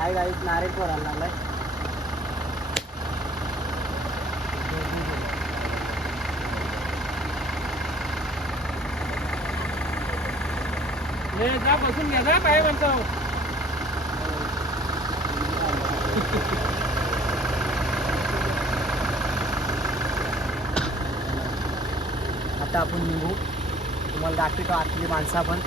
काय गाईत नारळ पोरायला लागलाय. जा बसून घ्या जा काय म्हणतो. आता आपण निघू. तुम्हाला दाखवतो आतली माणसं आपण.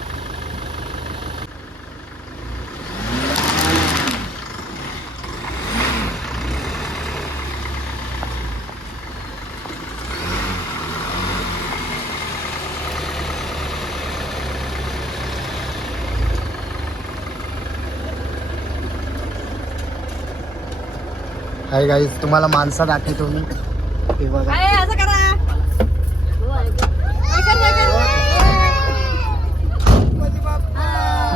हाय गाईस, तुम्हाला माणसं दाखवतो मी. हे बघा. असं करा.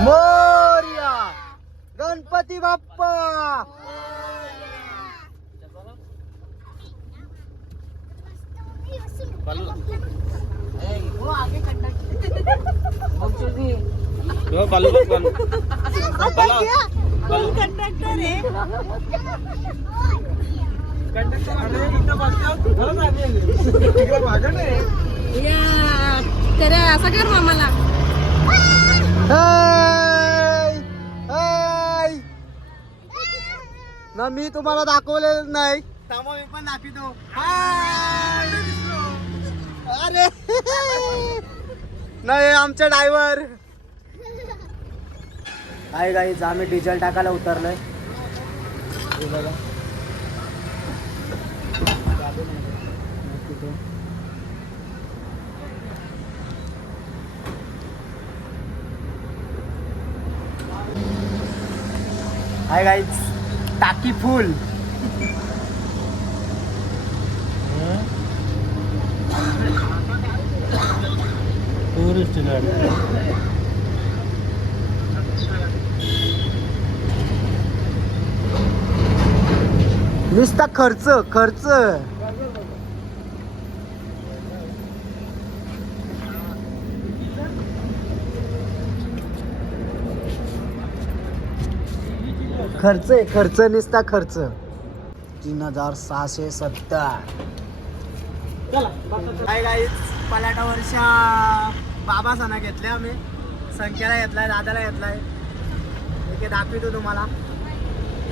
मोरया गणपती बाप्पा. कंडक्टर आहे. असं कर मामाला. ना मी तुम्हाला दाखवलेलं नाही. त्यामुळे मी पण दाखवतो. अरे नाही आमचा ड्रायव्हर. काय गाईज, आम्ही डिझेल टाकायला उतरलोय. हे बघा. हाय गाईज, टाकी फुल. टुरिस्ट गाडी. नुसता खर्च खर्च. खर्च आहे, खर्च नुसता खर्च. 3670. काय गाईज, पलाटावरच्या बाबासाना घेतले आम्ही. संख्याला घेतलाय, दादाला घेतलाय. ठीक दाखवतो तुम्हाला.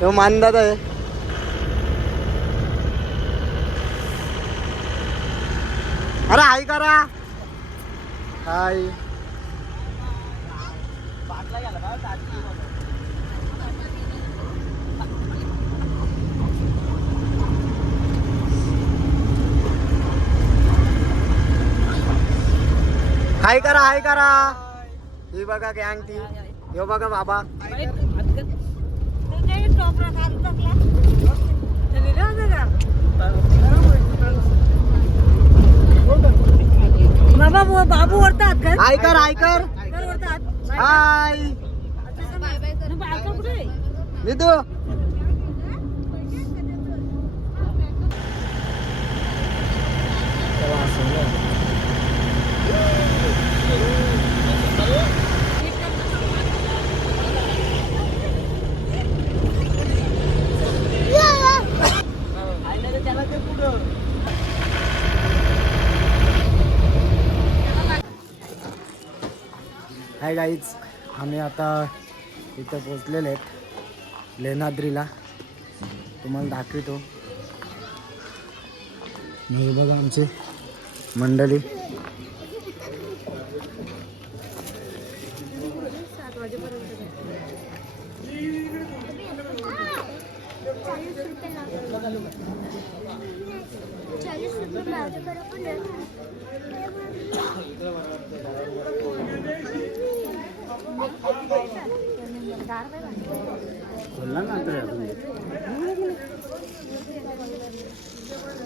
तो मानदादा आहे. अरे हाय करा. हाय. हाय करा, हाय करा. ही बघा गँग ती. हे बघा बाबा. बाबा बाबू वरतात का? हाय कर, हाय कर. हाय निधू. हाय गाईज, आम्ही आता इथं पोचलेले आहेत लेण्याद्रीला. तुम्हाला दाखवतो. हे बघा आमची मंडळी.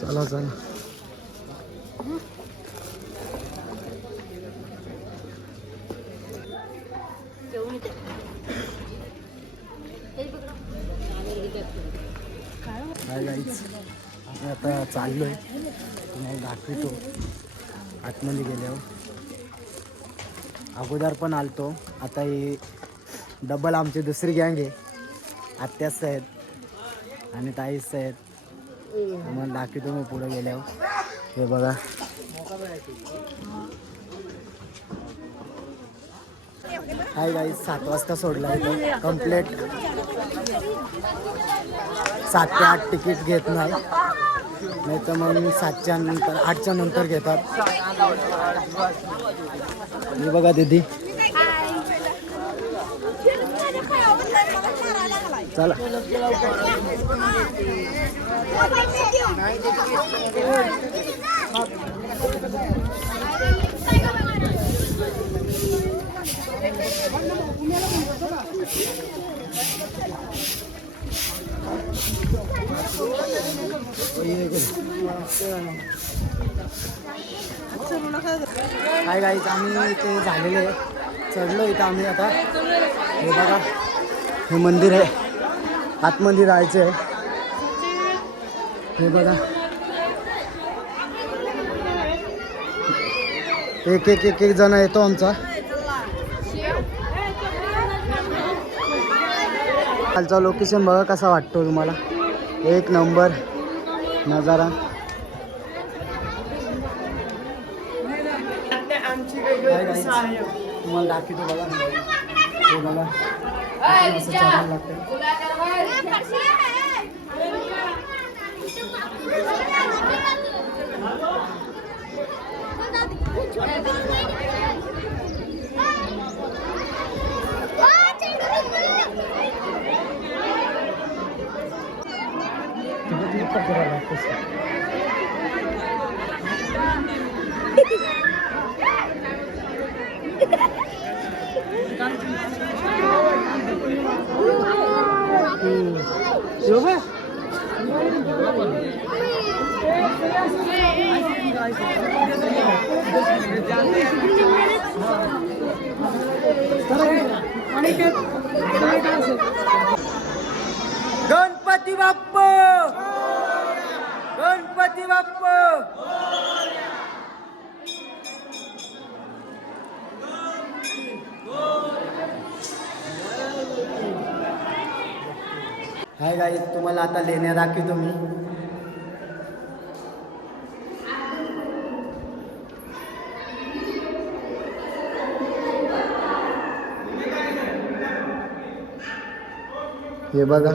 चला चला. हाय गाईज, आम्ही आता चाललोय. तुम्हाला दाखवतो आतमध्ये गेल्यावर. अगोदर पण आलतो. आता ही डबल आमची दुसरी गँग आहे. आत्यास आहेत आणि ताईस आहेत. मग दाखवतो मी पुढे गेल्यावर. हे बघा हाय गाईज 7 वाजता सोडला इथं कम्प्लेट 7 ते 8 तिकीट घेत नाही तर मग 7च्या नंतर 8च्या नंतर घेतात. हे बघा दीदी चला काय गाईच आम्ही इथे झालेले आहे. चढलो इथं आम्ही आता. हे बघा हे मंदिर आहे. आतमध्ये जायचं आहे. हे बघा एक जण येतो आमचा. कालचा लोकेशन बघा कसा वाटतो तुम्हाला. एक नंबर नजारा. तुम्हाला दाखवतो बघा. हे बघा असं चढायला लागतं. गणपती बाप्पा गणपती बाप्पा. हाय गाईज तुम्हाला आता लेण्या दाखवतो मी. हे बघा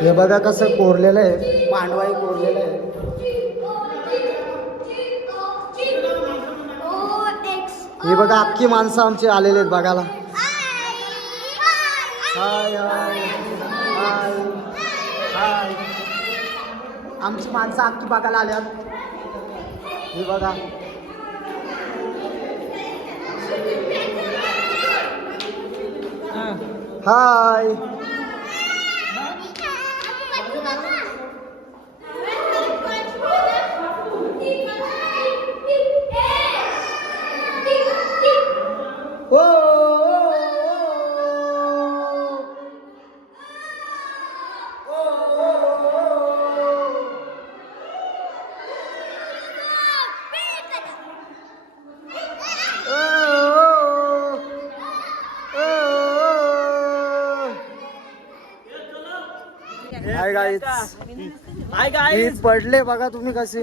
हे बघा कसं कोरलेलं आहे. पांडवाई कोरलेलं आहे. हे बघा अख्खी माणसं आमची आलेले आहेत बघायला. हाय हाय हाय हाय. आमची माणसं अख्खी बघायला आल्यात. हे बघा हाय. हाय गाईज पडले बघा तुम्ही कसे.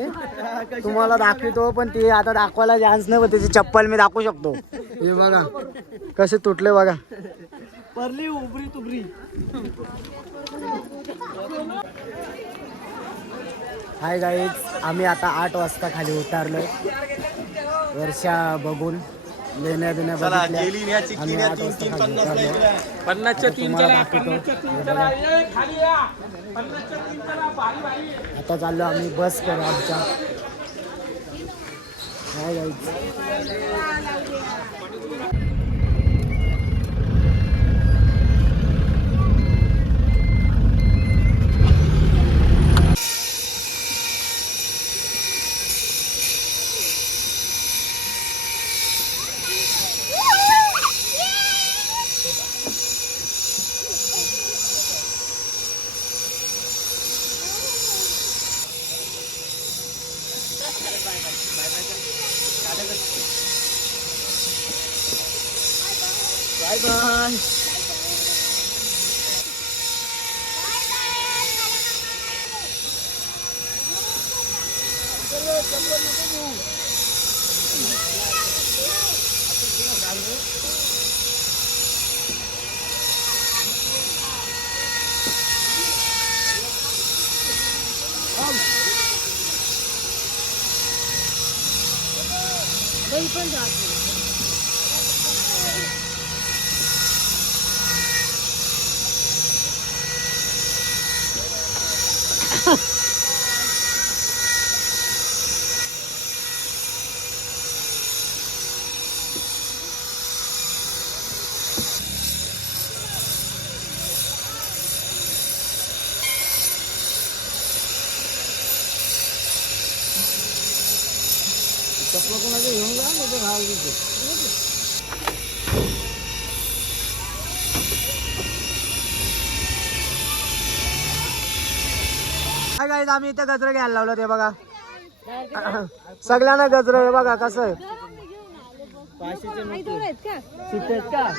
तुम्हाला दाखवतो पण ते आता दाखवायला चान्स नाही. त्याची चप्पल मी दाखवू शकतो. हे बघा कसे तुटले बघा. पडली उबरी तुबरी. हाय गाईज आम्ही आता 8 वाजता खाली उतरलोय. वर्षा बघून लेण्या बिण्या बघितल्या. आम्ही 8 वाजता खाली उतरलोय. 50च्या 3 आता चाललो आम्ही बस करू आमच्या. Hi guys bye. चपला कोणाचं घेऊन जा ना तर हाल दिसतो. काय काय आम्ही इथं गजरं घ्यायला लावलं ते बघा. सगळ्यांना गजरं हे बघा कसं आहे.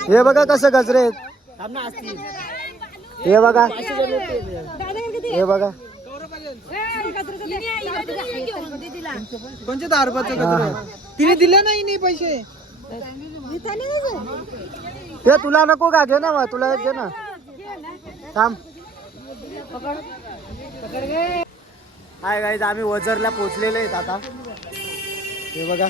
हे बघा कसं गजरे आहेत. हे बघा हे बघा कोणचे 10 रुपयाचं गजर तिने दिले नाही पैसे. ते तुला नको का घे ना मग तुला एक घे ना थांब. हाय गाईज आम्ही वजरला पोहोचलेले आहेत आता. हे बघा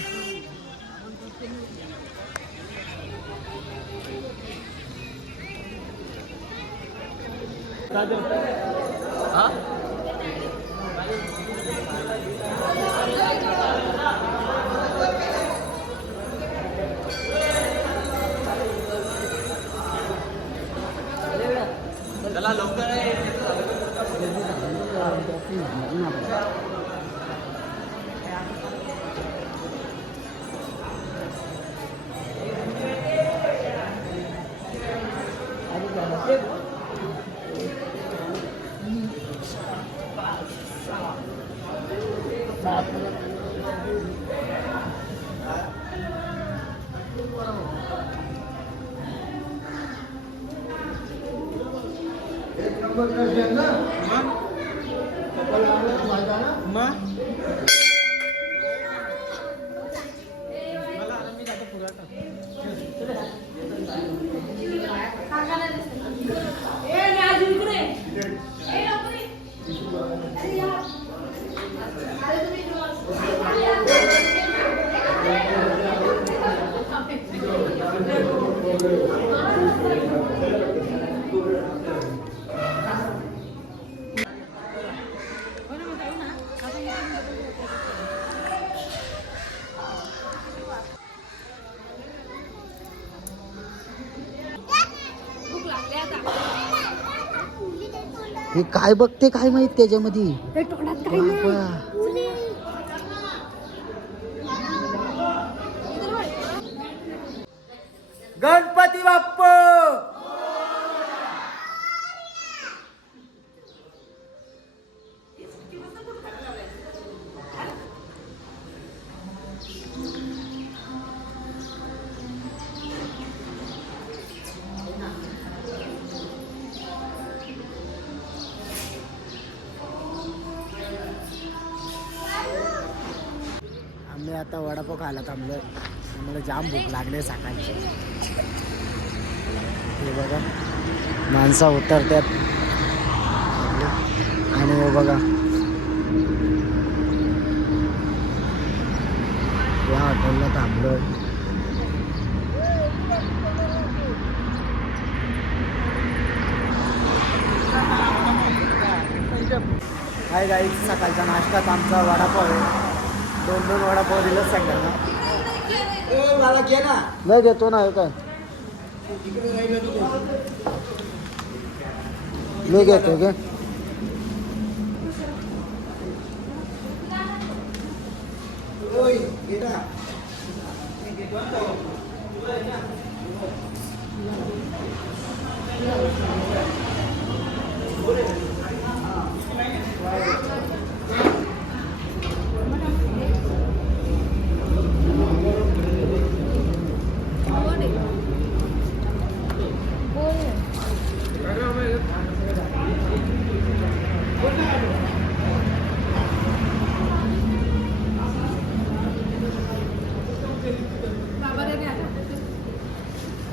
हे काय बघते काय माहित त्याच्यामध्ये. गणपती बाप्पा आम्ही आता वडापाव खायला थांबलोय. आम्हाला जाम भूक लागले सकाळची. हे बघा माणसा उतरतात आणि हे बघा या हॉटेलला थांबलोय. हाय गाईज सकाळच्या नाश्त्यात आमचा वडापाव आहे. 2 वडापाव दिलं सगळ्यांना. नाही देतो ना. हे काय मी घेतो घे.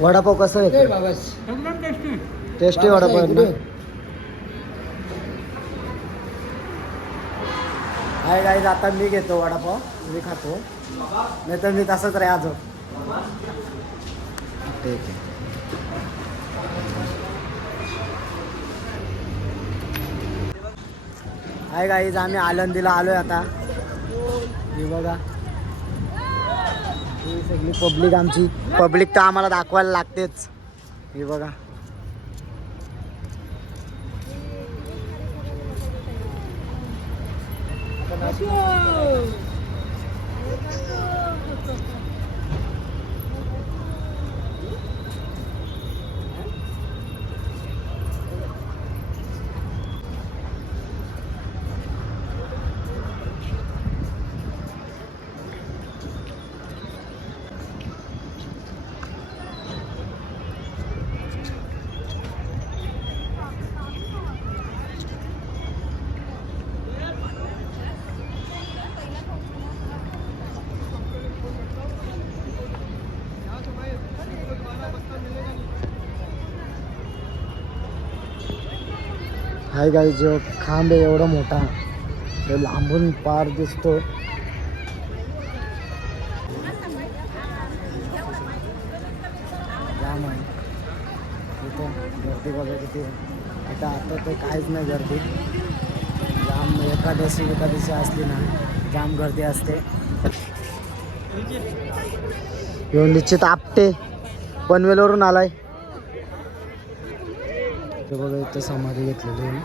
वडापाव कसं येतो? एकदम टेस्टी. टेस्टी वडापाव आहे ना? हाय गाईज, आता मी घेतो वडापाव, मी खातो, नाही तर मी तसंच राहायचो. ठीक आहे. हाय गाईज, आम्ही आळंदीला आलोय आता. हे बघा, ही सगळी पब्लिक, आमची पब्लिक तर आम्हाला दाखवायला लागतेच. हे बघा, हाय गाईज, जो खांब आहे एवढा मोठा, तो लांबून पार दिसतो. जाम आहे इथं, गर्दी बघा किती आहे. आता तर काहीच नाही गर्दी. जाम एकादशी असली ना, जाम गर्दी असते. येऊन निश्चित आपटे पनवेलवरून आलाय. ते बघा, इथं समाधी घेतलेली आहे.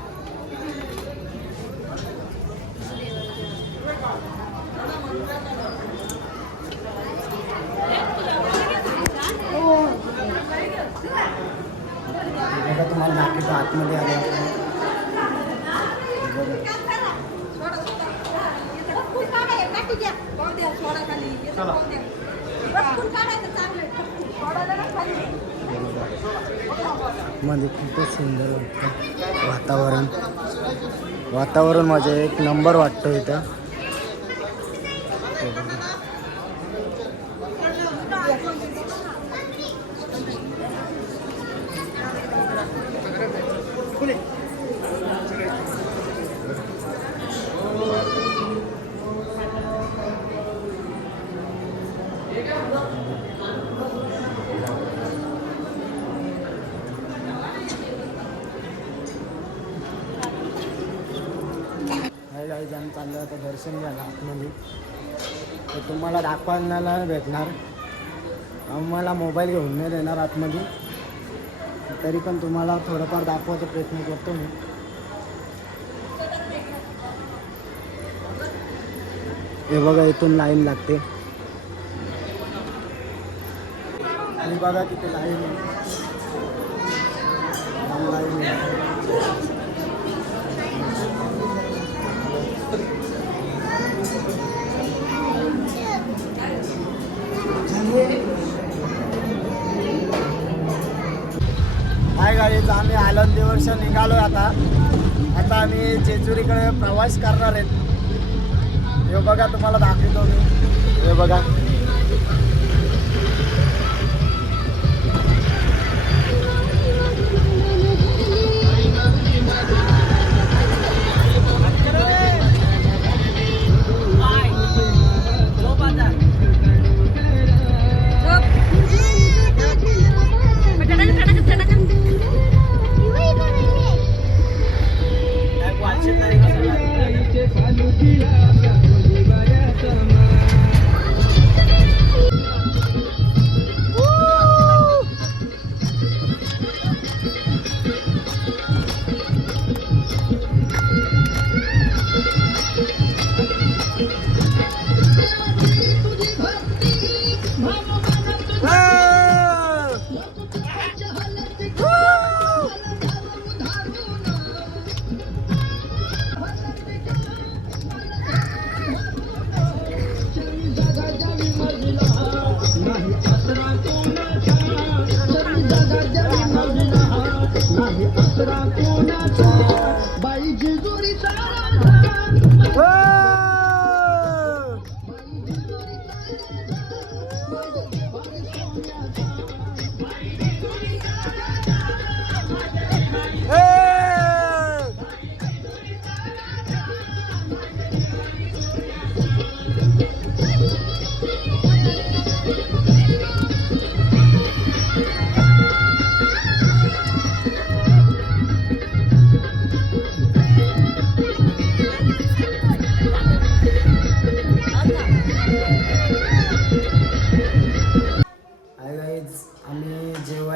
बघा, तुम्हाला दाखवतो आतमध्ये आलो. मध्ये खूपच सुंदर वाटतं वातावरण माझे एक नंबर वाटतं इथं. आम्ही चाललो आता दर्शन घ्यायला आतमध्ये. तर तुम्हाला दाखवायला नाही भेटणार, आम्हाला मोबाईल घेऊन नाही देणार आतमध्ये, तरी पण तुम्हाला थोडंफार दाखवायचा प्रयत्न करतो मी. हे बघा, इथून लाईन लागते आणि बघा तिथे लाईन आहे. हाय गाईज, आम्ही आळंदी वर्ष निघालो आता आम्ही जेजुरीकडे प्रवास करणार आहेत. हे बघा, तुम्हाला दाखवतो मी. हे बघा,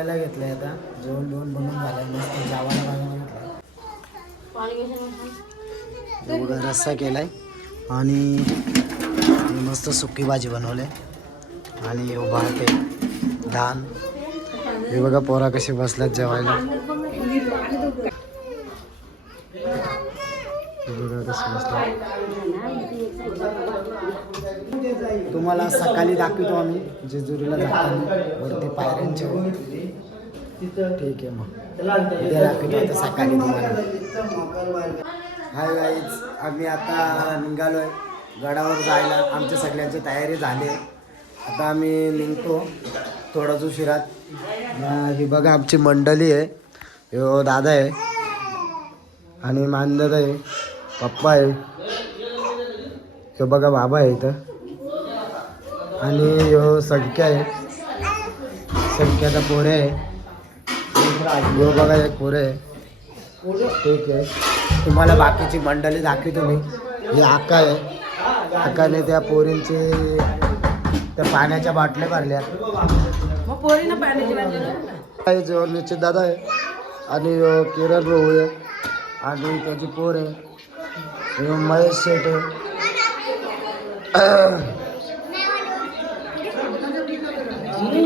जेवायला घेतलंय आता. जेवण बनवून झालंय, मस्त जेवायला घेतलंय. एवढा रस्सा केलाय आणि मस्त सुकी भाजी बनवले आणि भात आहे, धान. हे बघा पोरा कशी बसल्यात जेवायला. तुम्हाला सकाळी दाखवतो आम्ही जेजुरीला जाताना वरती पायऱ्यांच्या वर. ठीक आहे, मग उद्या दाखवतो आता सकाळी तुम्हाला. हाय गाईज, आम्ही आता निघालोय गडावर जायला. आमच्या सगळ्यांची तयारी झाली. आता आम्ही निघतो थोडाच उशिरात. ही बघा आमची मंडळी आहे. ह्यो दादा आहे आणि मानदादा आहे, पप्पा आहे. ह्यो बघा बाबा आहे इथं आणि ह्यो सडक्या आहे, सडक्याचा पोरे आहे. ह्यो बघा एक पोरे आहे. ठीक आहे, तुम्हाला बाकीची मंडळी दाखवतो मी. ही आका आहे. आकाने त्या पोरींचे त्या पाण्याच्या बाटल्या भरल्या. जो निश्चित दादा आहे आणि किरण भाऊ आहे आणि त्याची पोर आहे, महेश शेठ आहे.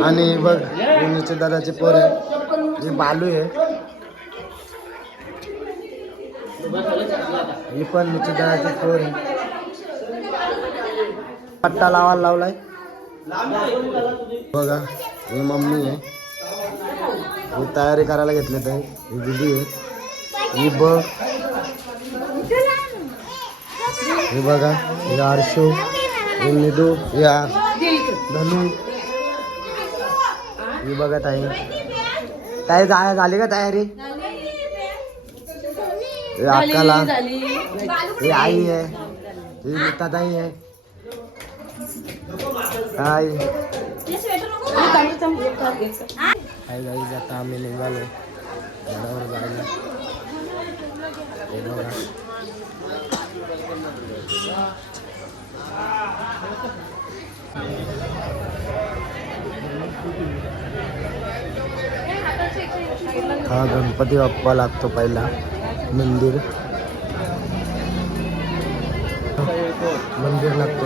आणि बघ निश्चित दादाची पोर आहे, ही बालू आहे. ही पण निश्चित दादाची पोर आहे. पट्टा लावायला लावलाय बघा. ही मम्मी आहे, ही तयारी करायला घेतली तर. ही दिदी आहे, ही बघ, हे बघा, हे आरशू, हे निधू, या धनू. ही बघा ताई. ताई झाली का तयारी? हे अक्काला, ही आई आहे, ही नीता ताई आहे. हाय हाय गाईज, आता आम्ही निघालो गडावर जायला. हे बघा हा गणपती बाप्पा लागतो पहिला. मंदिर लागतो.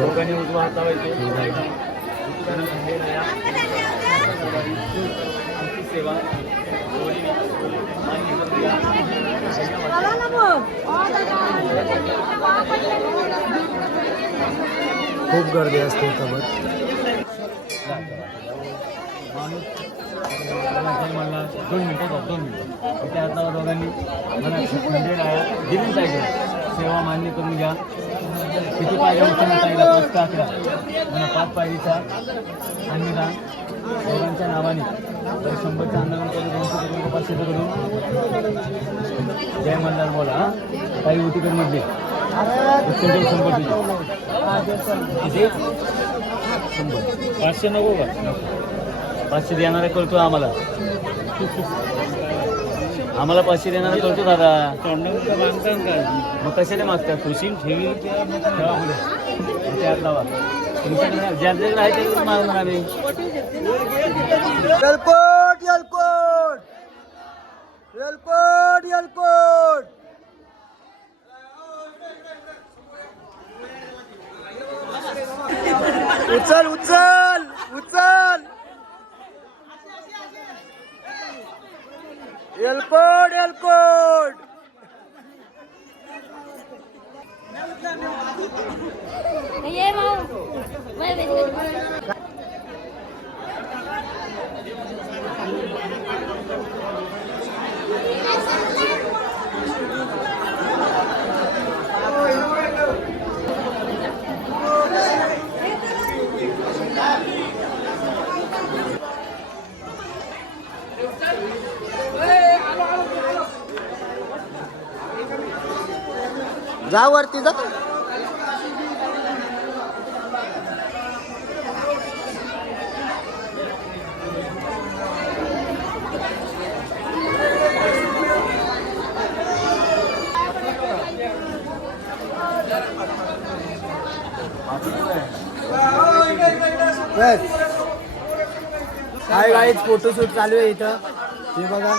खूप गर्दी असते इथं. मला 2 मिनिटं इथे आता दोघांनी मला दिली पाहिजे. सेवा मान्य करून घ्या. किती पाहिजे ताईला 5 का 11 मला 5 पायरीचा अन्नदान दोघांच्या नावाने तर 100चं अन्नदान करून 200 करून 500 करून जय मल्हार बोला. हां काही होती कर मधली 100 किती 100 500 नको का 500 देणारा कळतो आम्हाला. आम्हाला 500 देणारा कळतो दादा. मग कशाने मागतात? खुशी ठेवी त्यात लावा. ज्यांच्याकडे आहे ते मागणार आम्ही. येलकोट येलकोट येलकोट येलकोट. उचल उचल उचल. येलकोट येलकोट. ये माऊ जा वरती जा. बस हाय गाईज फोटोशूट चालू आहे इथं. हे बघा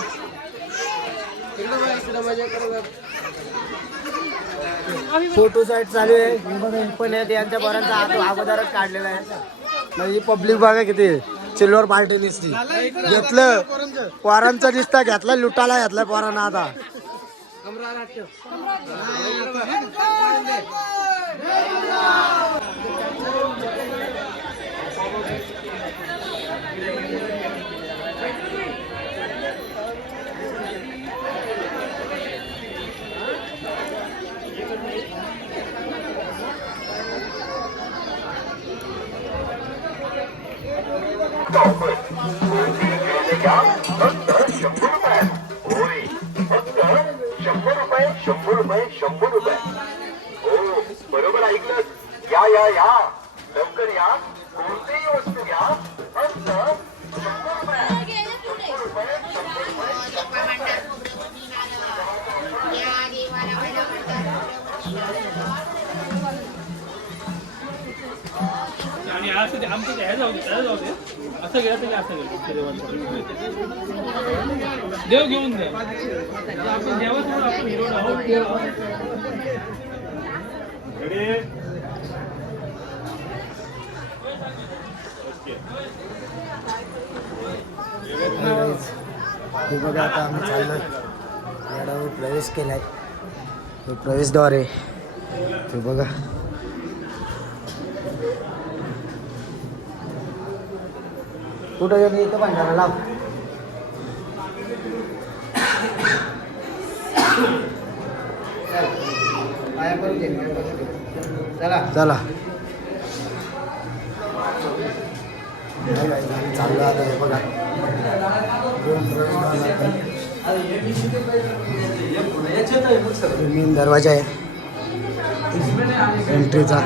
फोटोशूट चालू आहे. हे बघा हे पण आहे यांच्या पोरांचा अगोदरच काढलेला आहे. म्हणजे पब्लिक बघा किती सिल्वर पार्टी दिसती. घेतलं पोरांचा दिसता घेतला लुटाला घेतला पोरांना आता. ₹100 हो बरोबर ऐकलं. या या या लवकर या. कोणतीही वस्तू घ्या फक्त आणि असं आमचं ह्या जाऊ दे त्याला जाऊ दे. असं गेलं तरी असं गेलं देव घेऊन द्या. आपण देवासमोर आपण हिरो आहोत. हे बघा आता आम्ही चाललोय गडावर प्रवेश केलाय. हे प्रवेशद्वार आहे. हे बघा कुठं येऊन इथं पण लाव. चला चाललो आता. हे बघा मेन दरवाजा आहे एंट्रीचा.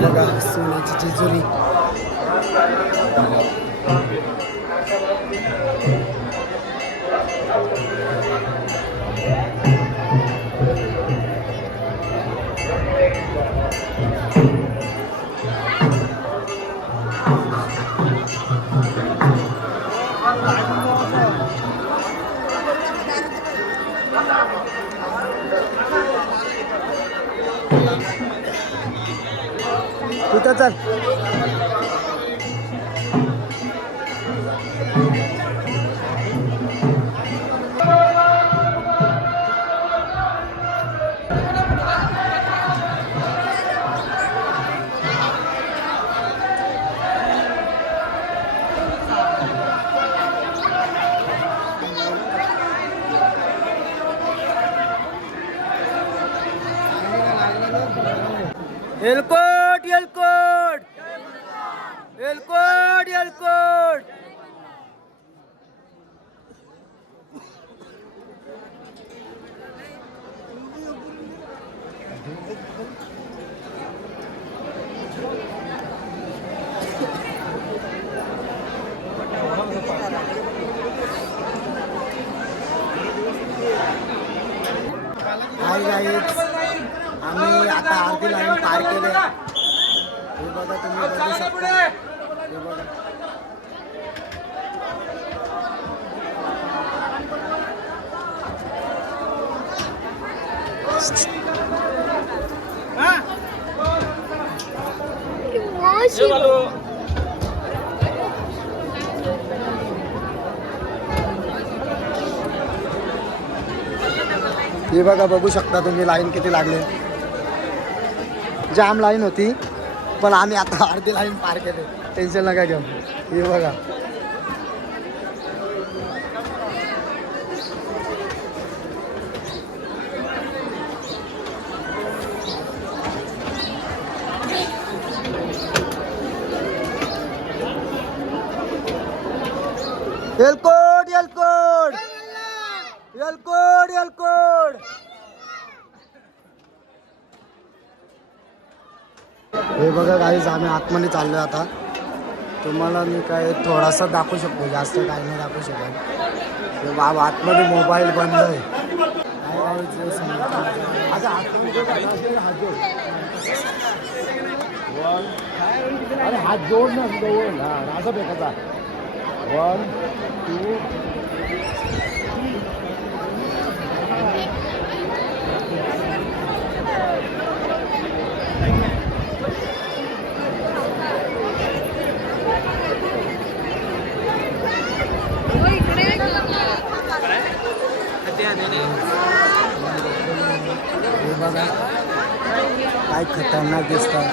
बघा सोन्याची जेजुरी. तिथं चल. एलकोट एलकोट एलकोट एलकोट. हाय गाईज आम्ही आता अर्धी लाईन पार केले. हे बघा तुम्ही बघू शकता. हे बघा हे बघा बघू शकता तुम्ही लाईन किती लागले. जाम लाईन होती पण आम्ही आता अर्धी लाईन पार केली. टेन्शन नका घेऊ. हे बघा एलकोट एलकोट एलकोट एलकोट. हे बघा गाईज आम्ही आतमध्ये चाललो आता. तुम्हाला मी काय थोडासा दाखवू शकतो, जास्त काही नाही दाखवू शकत. बाबा आतमध्ये मोबाईल बंद आहे. अरे हात जोड ना जवळ हा असं फेकायचा 1 2 हे बघा काय खतरनाक दिसतात.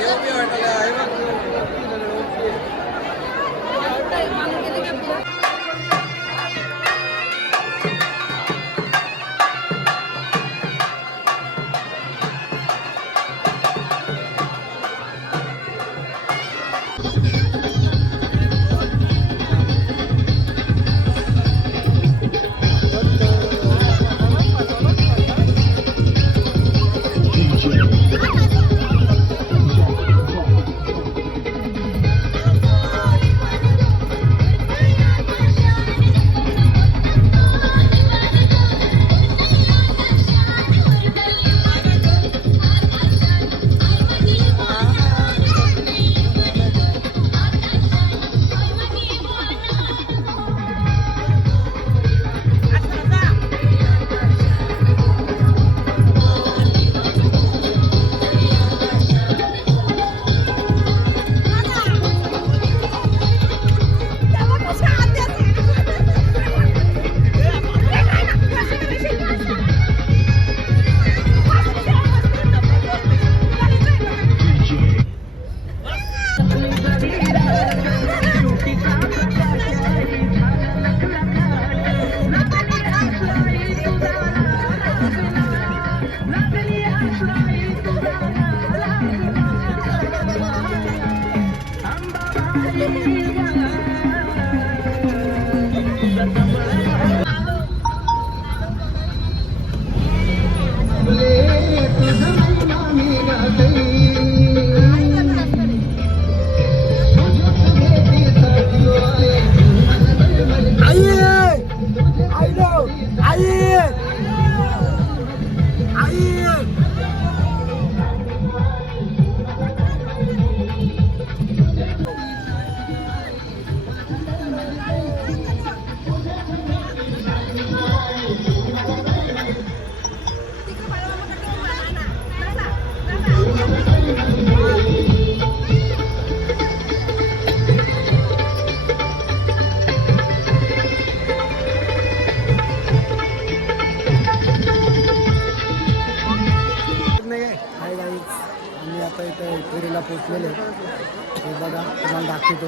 आम्ही आता इथे एकविरीला पोचलेलो हे बघा तुम्हाला दाखवतो.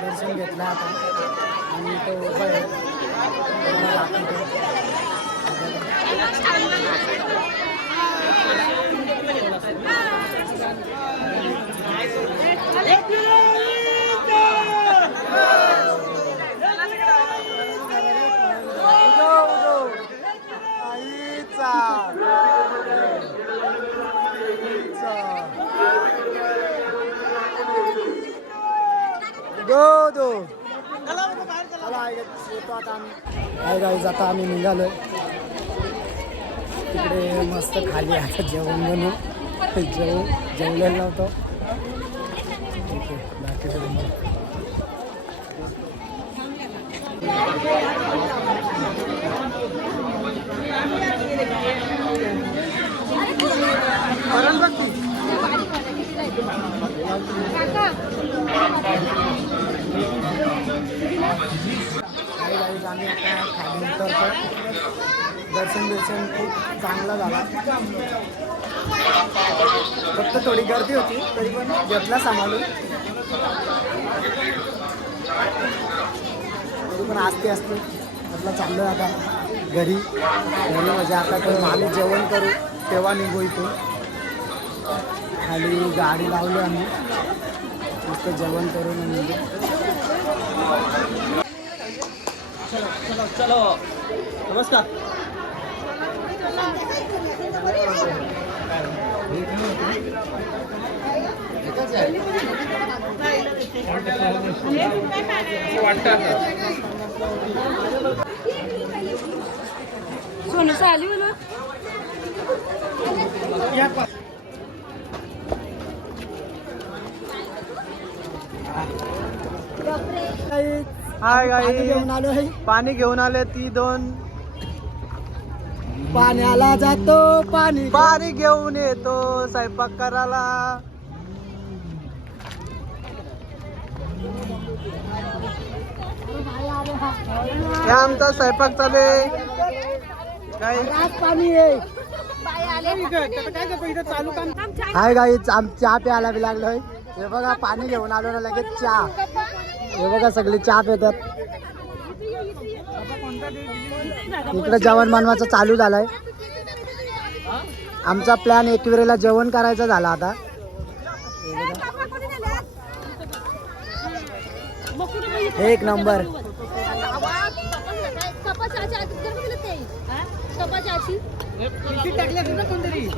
दर्शन घेतलं आता आणि तो उभा आहे आता आम्ही निघालोय तिकडे मस्त खाली आता जेवण बनवू जेवलेलं नव्हतं. ओके बाकी आम्ही आता खाली उतरतो. दर्शन खूप चांगला झाला. फक्त थोडी गर्दी होती तरी पण घेतला सांभाळून. तरी पण असते म्हटलं चाललो आता घरी म्हणजे आता तर आम्ही जेवण करू तेव्हा निघू इथून. खाली गाडी लावली आम्ही मस्त जेवण करून निघू. चलो नमस्कार. सोनूचं आली म्हणून हाय पाणी घेऊन आलोय. पाणी घेऊन आले ती दोन. पाण्याला जातो पाणी घेऊन येतो स्वयंपाक करायला. हे आमचा स्वयंपाक चालू आहे. काय पाणी आहे. चालू काम. हाय गाईच आम चहा प्यायला बी लागलोय. हे बघा पाणी घेऊन आलो ना लगेच चहा. हे बघा सगळे चहा पितात. इकडे जेवण बनवायचं चालू झालंय. आमचा प्लॅन एकविरेला जेवण करायचा झाला आता. एक नंबर. कोणतरी